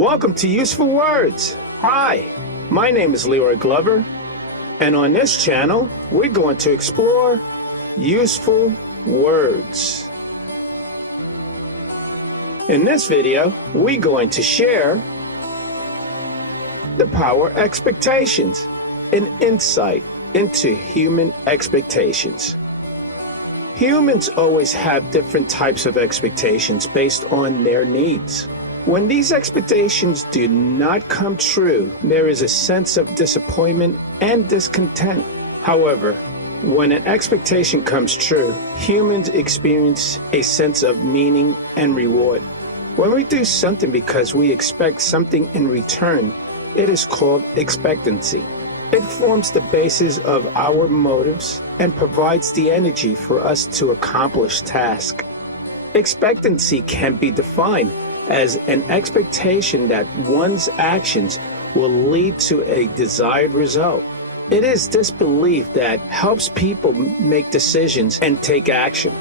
Welcome to Useful Words. Hi, my name is Leroy Glover, and on this channel, we're going to explore useful words. In this video, we're going to share the power expectations, an insight into human expectations. Humans always have different types of expectations based on their needs. When these expectations do not come true, there is a sense of disappointment and discontent. However, when an expectation comes true, humans experience a sense of meaning and reward. When we do something because we expect something in return, it is called expectancy. It forms the basis of our motives and provides the energy for us to accomplish tasks. Expectancy can be defined as an expectation that one's actions will lead to a desired result. It is this belief that helps people make decisions and take action.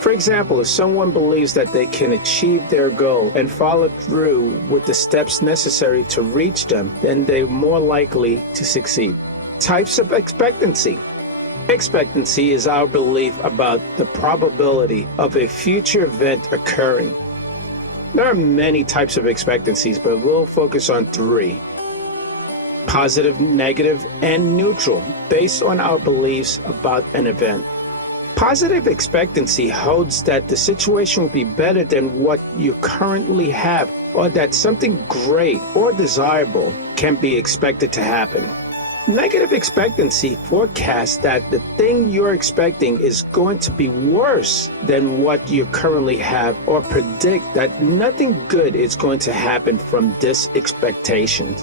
For example, if someone believes that they can achieve their goal and follow through with the steps necessary to reach them, then they're more likely to succeed. Types of expectancy. Expectancy is our belief about the probability of a future event occurring. There are many types of expectancies, but we'll focus on three: positive, negative, and neutral, based on our beliefs about an event. Positive expectancy holds that the situation will be better than what you currently have, or that something great or desirable can be expected to happen. Negative expectancy forecasts that the thing you're expecting is going to be worse than what you currently have, or predict that nothing good is going to happen from this expectation.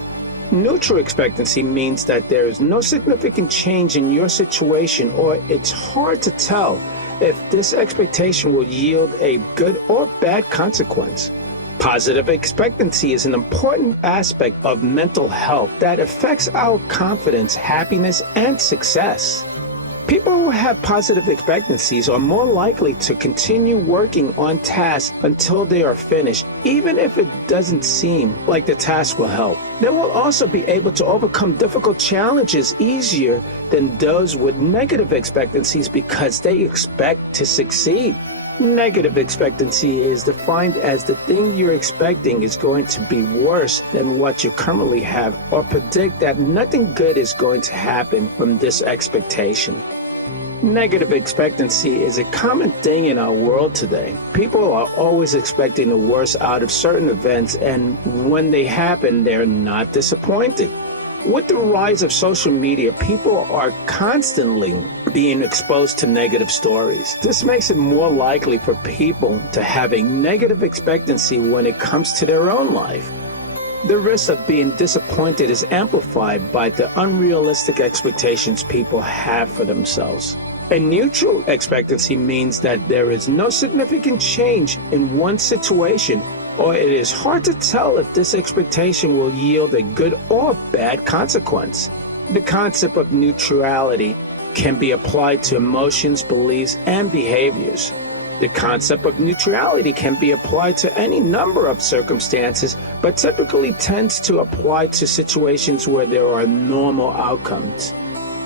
Neutral expectancy means that there is no significant change in your situation, or it's hard to tell if this expectation will yield a good or bad consequence. Positive expectancy is an important aspect of mental health that affects our confidence, happiness, and success. People who have positive expectancies are more likely to continue working on tasks until they are finished, even if it doesn't seem like the task will help. They will also be able to overcome difficult challenges easier than those with negative expectancies because they expect to succeed. Negative expectancy is defined as the thing you're expecting is going to be worse than what you currently have, or predict that nothing good is going to happen from this expectation. Negative expectancy is a common thing in our world today. People are always expecting the worst out of certain events, and when they happen, they're not disappointed. With the rise of social media, people are constantly being exposed to negative stories. This makes it more likely for people to have a negative expectancy when it comes to their own life. The risk of being disappointed is amplified by the unrealistic expectations people have for themselves. A neutral expectancy means that there is no significant change in one situation, or it is hard to tell if this expectation will yield a good or bad consequence. The concept of neutrality can be applied to emotions, beliefs, and behaviors. The concept of neutrality can be applied to any number of circumstances, but typically tends to apply to situations where there are normal outcomes.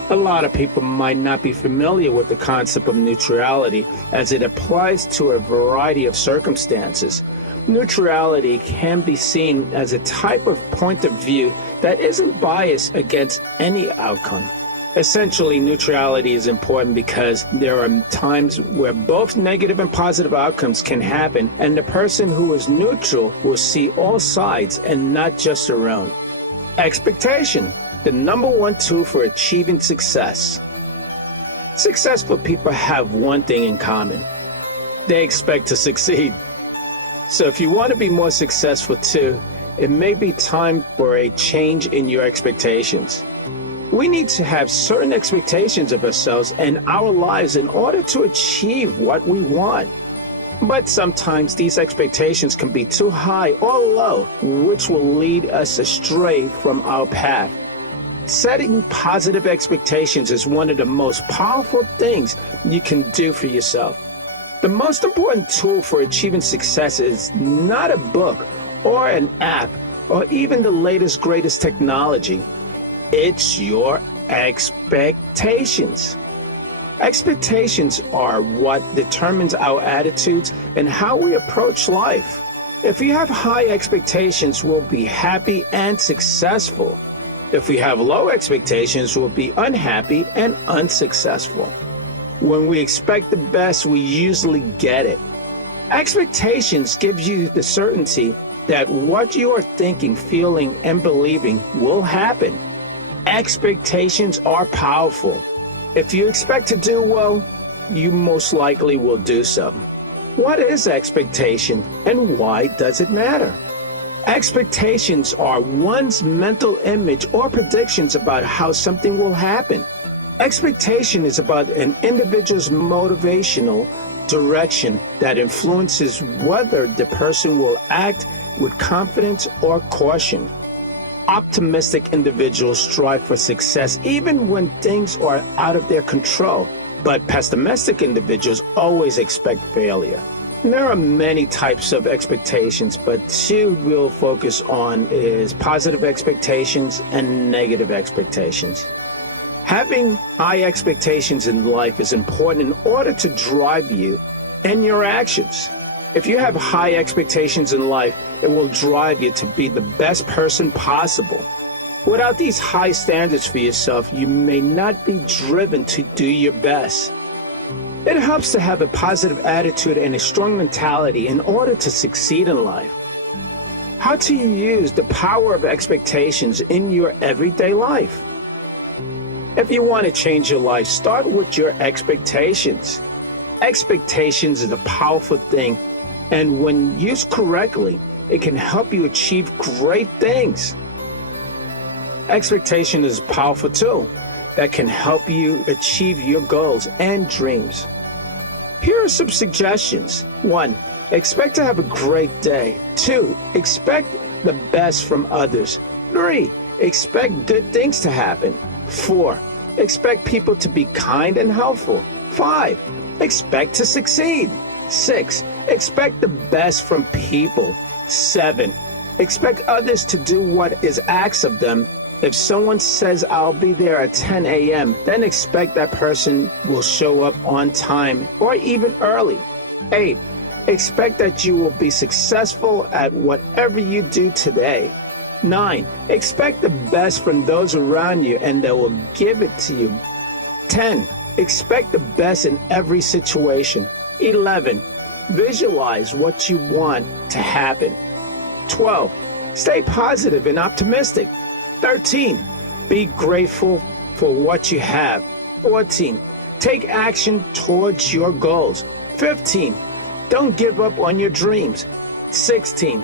A lot of people might not be familiar with the concept of neutrality, as it applies to a variety of circumstances. Neutrality can be seen as a type of point of view that isn't biased against any outcome. Essentially, neutrality is important because there are times where both negative and positive outcomes can happen, and the person who is neutral will see all sides and not just their own. Expectation, the number one tool for achieving success. Successful people have one thing in common: they expect to succeed. So if you want to be more successful too, it may be time for a change in your expectations. We need to have certain expectations of ourselves and our lives in order to achieve what we want. But sometimes these expectations can be too high or low, which will lead us astray from our path. Setting positive expectations is one of the most powerful things you can do for yourself. The most important tool for achieving success is not a book or an app or even the latest, greatest technology. It's your expectations. Expectations are what determines our attitudes and how we approach life. If we have high expectations, we'll be happy and successful. If we have low expectations, we'll be unhappy and unsuccessful. When we expect the best, we usually get it. Expectations give you the certainty that what you are thinking, feeling, and believing will happen. Expectations are powerful. If you expect to do well, you most likely will do so. What is expectation and why does it matter? Expectations are one's mental image or predictions about how something will happen. Expectation is about an individual's motivational direction that influences whether the person will act with confidence or caution. Optimistic individuals strive for success even when things are out of their control, but pessimistic individuals always expect failure. There are many types of expectations, but two we'll focus on is positive expectations and negative expectations. Having high expectations in life is important in order to drive you and your actions. If you have high expectations in life, it will drive you to be the best person possible. Without these high standards for yourself, you may not be driven to do your best. It helps to have a positive attitude and a strong mentality in order to succeed in life. How to use the power of expectations in your everyday life. If you want to change your life, start with your expectations. Expectations is a powerful thing, and when used correctly, it can help you achieve great things. Expectation is a powerful tool that can help you achieve your goals and dreams. Here are some suggestions. 1. Expect to have a great day. 2. Expect the best from others. 3. Expect good things to happen. 4. Expect people to be kind and helpful. 5. Expect to succeed. 6. Expect the best from people. 7. Expect others to do what is asked of them. If someone says, "I'll be there at 10 a.m., then expect that person will show up on time or even early. 8. Expect that you will be successful at whatever you do today. 9. Expect the best from those around you and they will give it to you. 10. Expect the best in every situation. 11. Visualize what you want to happen. 12. Stay positive and optimistic. 13. Be grateful for what you have. 14. Take action towards your goals. 15. Don't give up on your dreams. 16.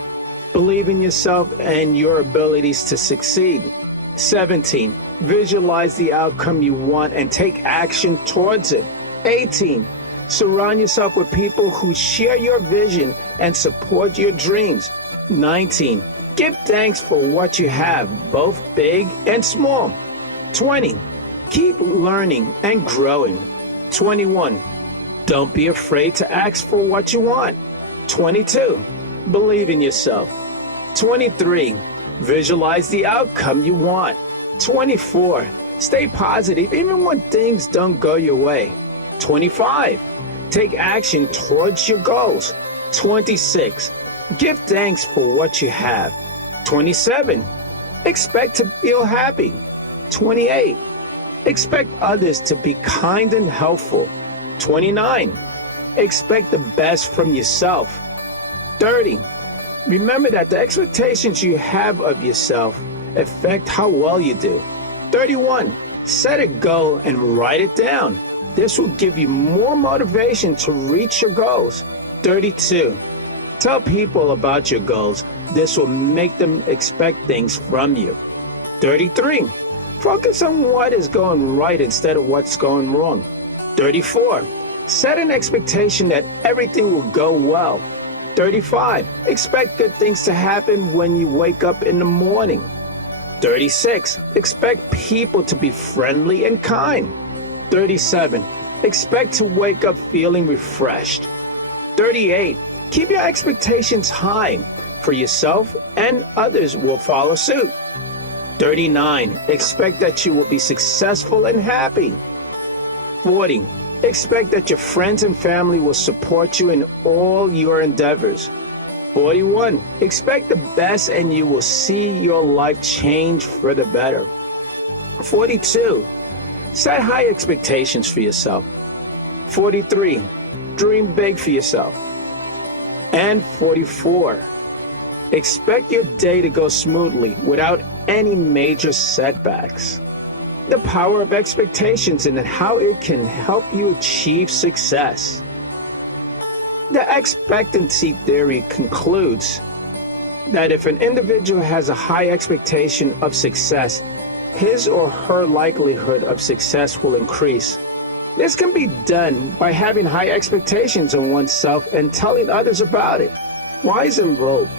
Believe in yourself and your abilities to succeed. 17. Visualize the outcome you want and take action towards it. 18. Surround yourself with people who share your vision and support your dreams. 19. Give thanks for what you have, both big and small. 20. Keep learning and growing. 21. Don't be afraid to ask for what you want. 22. Believe in yourself. 23. Visualize the outcome you want. 24. Stay positive even when things don't go your way. 25. Take action towards your goals. 26. Give thanks for what you have. 27. Expect to feel happy. 28. Expect others to be kind and helpful. 29. Expect the best from yourself. 30. Remember that the expectations you have of yourself affect how well you do. 31. Set a goal and write it down. This will give you more motivation to reach your goals. 32. Tell people about your goals. This will make them expect things from you. 33. Focus on what is going right instead of what's going wrong. 34. Set an expectation that everything will go well. 35. Expect good things to happen when you wake up in the morning. 36. Expect people to be friendly and kind. 37. Expect to wake up feeling refreshed. 38. Keep your expectations high. for yourself, and others will follow suit. 39. Expect that you will be successful and happy. 40. Expect that your friends and family will support you in all your endeavors. 41. Expect the best and you will see your life change for the better. 42. Set high expectations for yourself. 43. Dream big for yourself. And 44. Expect your day to go smoothly without any major setbacks. The power of expectations and how it can help you achieve success. The expectancy theory concludes that if an individual has a high expectation of success, his or her likelihood of success will increase. This can be done by having high expectations on oneself and telling others about it. Wise and Vogt,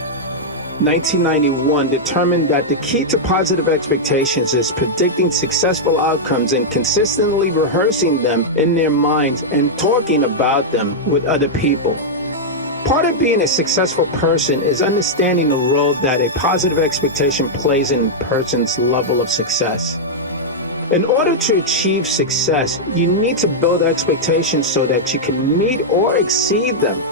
1991, determined that the key to positive expectations is predicting successful outcomes and consistently rehearsing them in their minds and talking about them with other people. Part of being a successful person is understanding the role that a positive expectation plays in a person's level of success. In order to achieve success, you need to build expectations so that you can meet or exceed them.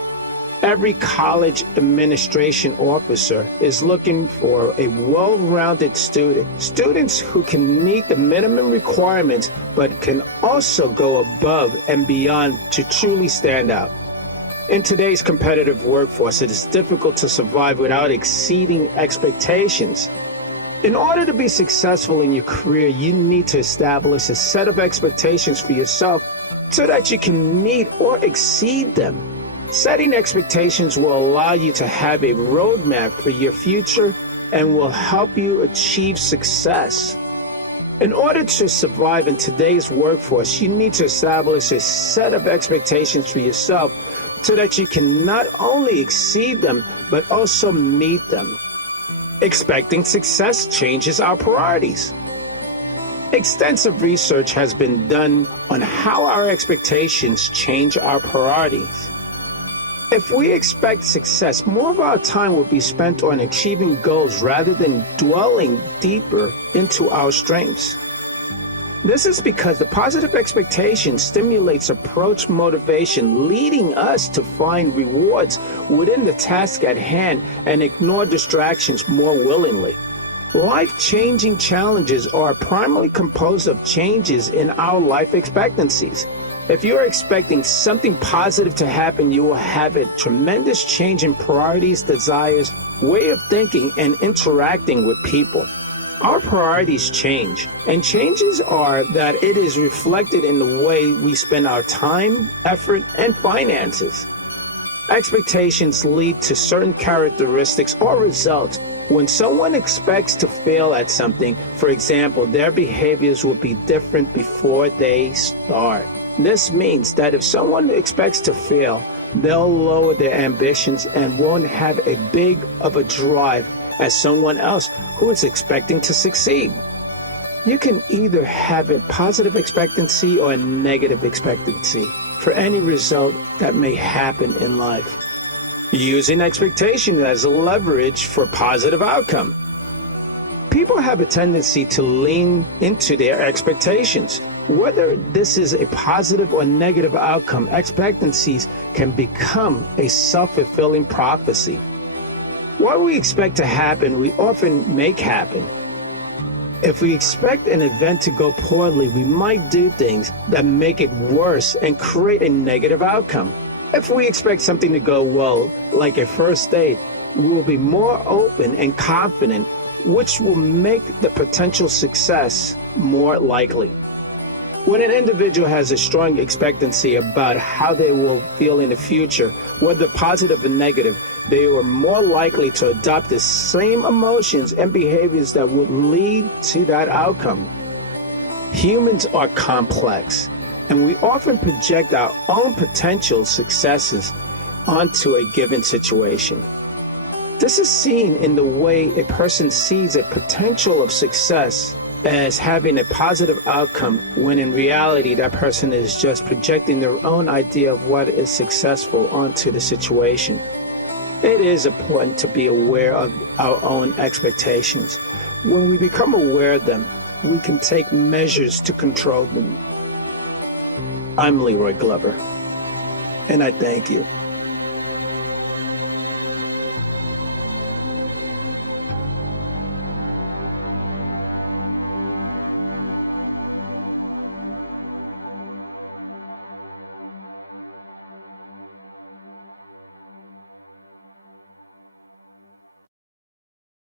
Every college administration officer is looking for a well-rounded student. Students who can meet the minimum requirements but can also go above and beyond to truly stand out. In today's competitive workforce, it is difficult to survive without exceeding expectations. In order to be successful in your career, you need to establish a set of expectations for yourself so that you can meet or exceed them. Setting expectations will allow you to have a roadmap for your future and will help you achieve success. In order to survive in today's workforce, you need to establish a set of expectations for yourself so that you can not only exceed them, but also meet them. Expecting success changes our priorities. Extensive research has been done on how our expectations change our priorities. If we expect success, more of our time will be spent on achieving goals rather than dwelling deeper into our strengths. This is because the positive expectation stimulates approach motivation, leading us to find rewards within the task at hand and ignore distractions more willingly. Life-changing challenges are primarily composed of changes in our life expectancies. If you are expecting something positive to happen, you will have a tremendous change in priorities, desires, way of thinking, and interacting with people. Our priorities change, and changes are that it is reflected in the way we spend our time, effort, and finances. Expectations lead to certain characteristics or results. When someone expects to fail at something, for example, their behaviors will be different before they start. This means that if someone expects to fail, they'll lower their ambitions and won't have as big of a drive as someone else who is expecting to succeed. You can either have a positive expectancy or a negative expectancy for any result that may happen in life. Using expectation as a leverage for positive outcome. People have a tendency to lean into their expectations. Whether this is a positive or negative outcome, expectancies can become a self-fulfilling prophecy. What we expect to happen, we often make happen. If we expect an event to go poorly, we might do things that make it worse and create a negative outcome. If we expect something to go well, like a first date, we will be more open and confident, which will make the potential success more likely. When an individual has a strong expectancy about how they will feel in the future, whether positive or negative, they are more likely to adopt the same emotions and behaviors that would lead to that outcome. Humans are complex, and we often project our own potential successes onto a given situation. This is seen in the way a person sees a potential of success as having a positive outcome, when in reality that person is just projecting their own idea of what is successful onto the situation. It is important to be aware of our own expectations. When we become aware of them, we can take measures to control them. I'm Leroy Glover, and I thank you.